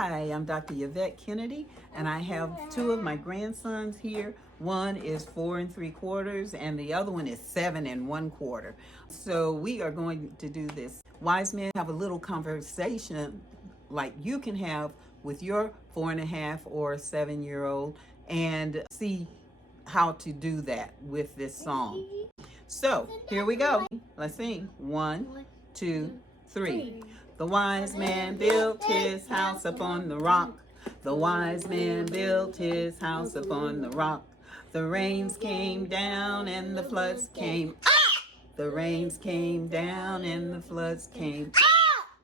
Hi, I'm Dr. Yvette Kennedy, and I have two of my grandsons here. One is 4 3/4, and the other one is 7 1/4. So we are going to do this. Wise men have a little conversation like you can have with your 4.5 or 7-year-old and see how to do that with this song. So here we go. Let's sing. 1, 2, 3. The wise man built his house upon the rock. The wise man built his house upon the rock. The rains came down and the floods came. The rains came down and the floods came.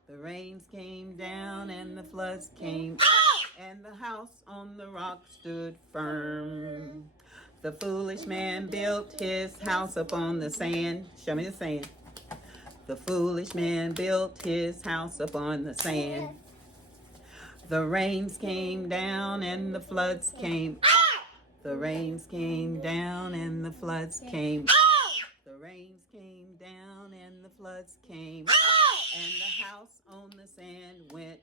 The rains came down and the floods came. And the house on the rock stood firm. The foolish man built his house upon the sand. Show me the sand. The foolish man built his house upon the sand. The rains came down and the floods came. The rains came down and the floods came. The rains came down and the floods came. And the house on the sand went.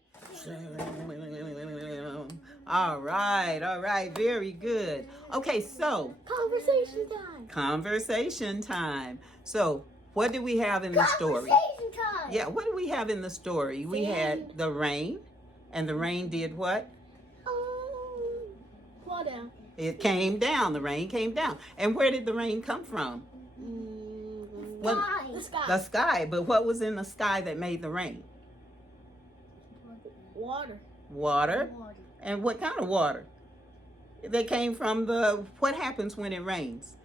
All right, very good. Okay, so conversation time. Conversation time. So, what did we have in the story? Conversation time. Yeah, what did we have in the story? We had the rain, and the rain did what? Water. It came down. The rain came down. And where did the rain come from? The sky. The sky. But what was in the sky that made the rain? Water. Water. And what kind of water? They came from the, what happens when it rains?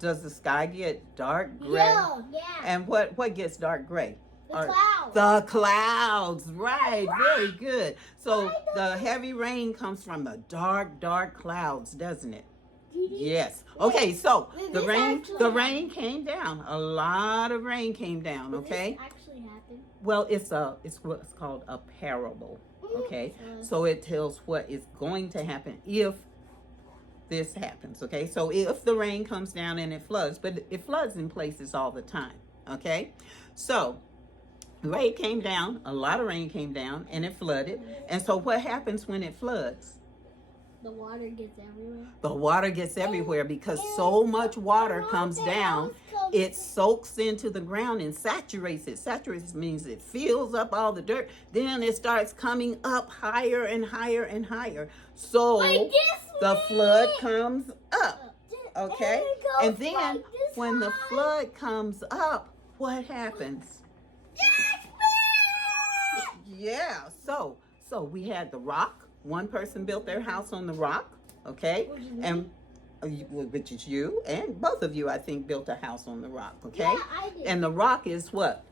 Does the sky get dark gray? Yeah. And what gets dark gray? The clouds. The clouds, right, very good. So the heavy rain comes from the dark clouds, doesn't it? Yes. Okay, so the rain came down. A lot of rain came down, okay? Did this actually happen? Well, it's what's called a parable, okay? So it tells what is going to happen if this happens, okay? So if the rain comes down and it floods, but it floods in places all the time, okay? So the rain came down, a lot of rain came down, and it flooded. And so what happens when it floods? The water gets everywhere. The water gets everywhere because so much water comes down, it soaks into the ground and saturates it. Saturates means it fills up all the dirt. Then it starts coming up higher and higher and higher. So the flood comes up, okay? And then when the flood comes up, what happens? Yeah, so we had the rock. One person built their house on the rock, okay? And which is you, and both of you, I think, built a house on the rock, okay? Yeah, I did. And the rock is what?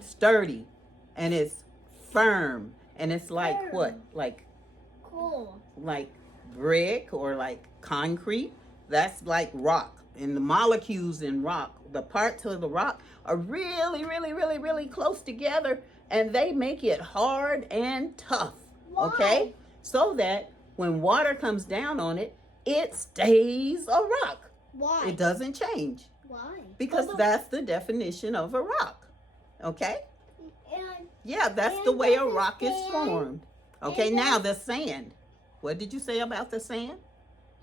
Sturdy. And it's firm, and it's like what? Like cool. Like brick or like concrete. That's like rock. And the molecules in rock, the parts of the rock are really close together, and they make it hard and tough. Why? Okay? So that when water comes down on it, it stays a rock. Why? It doesn't change. Why? Because that's the definition of a rock. Okay? And Yeah, that's the way a rock is formed. Okay, now the sand. What did you say about the sand?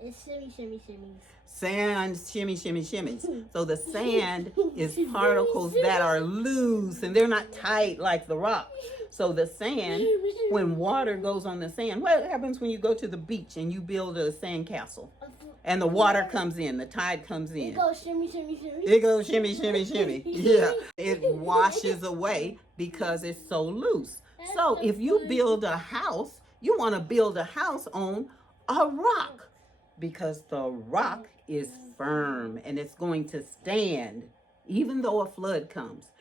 It's shimmies. Sand, shimmies. So the sand is particles that are loose and they're not tight like the rock. So the sand, when water goes on the sand, what happens when you go to the beach and you build a sand castle? And the water comes in, the tide comes in. It goes shimmy. It goes shimmy. Yeah, it washes away because it's so loose. So if you build a house, you want to build a house on a rock because the rock is firm and it's going to stand even though a flood comes.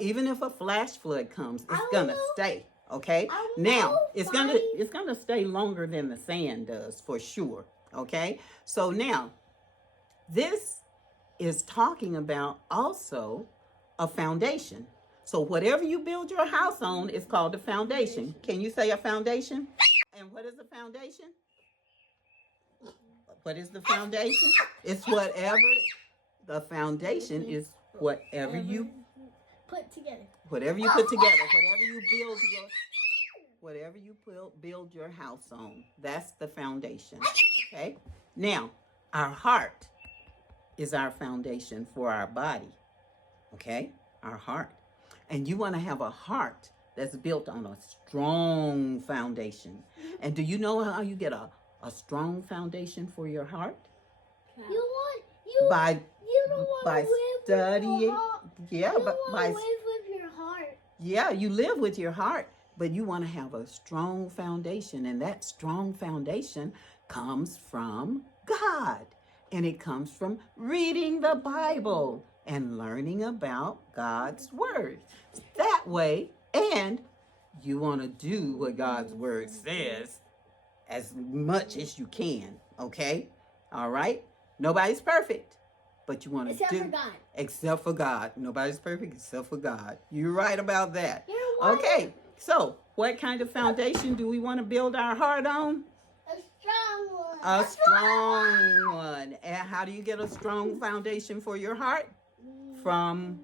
Even if a flash flood comes, it's gonna stay. Okay. Now it's gonna stay longer than the sand does for sure. Okay. So now this is talking about also a foundation. So whatever you build your house on is called a foundation. Can you say a foundation? And what is a foundation? What is the foundation? It's whatever. The foundation is whatever you put together. Whatever you put together, whatever you build your whatever you build your house on. That's the foundation. Okay? Now, our heart is our foundation for our body. Okay? Our heart. And you want to have a heart that's built on a strong foundation. And do you know how you get a strong foundation for your heart? By studying. Yeah, by live with your heart. Yeah, you live with your heart, but you want to have a strong foundation, and that strong foundation comes from God. And it comes from reading the Bible and learning about God's word. That way, and you want to do what God's word says as much as you can, okay? All right? Nobody's perfect, but you want to Except for God. Except for God. Nobody's perfect except for God. You're right about that. You're right. Okay, so what kind of foundation do we want to build our heart on? A strong one. A strong one. And how do you get a strong foundation for your heart? From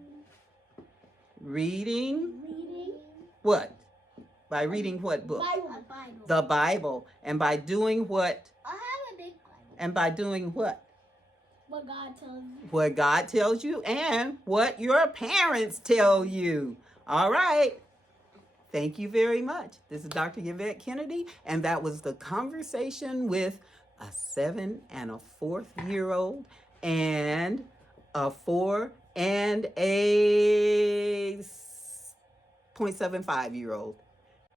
reading what? By reading what book? Bible. The Bible. And by doing what? I have a big Bible. And by doing what? What God tells you. What God tells you and what your parents tell you. All right. Thank you very much. This is Dr. Yvette Kennedy, and that was the conversation with a 7 and a 4th-year-old and a 4 and a 0.75-year-old.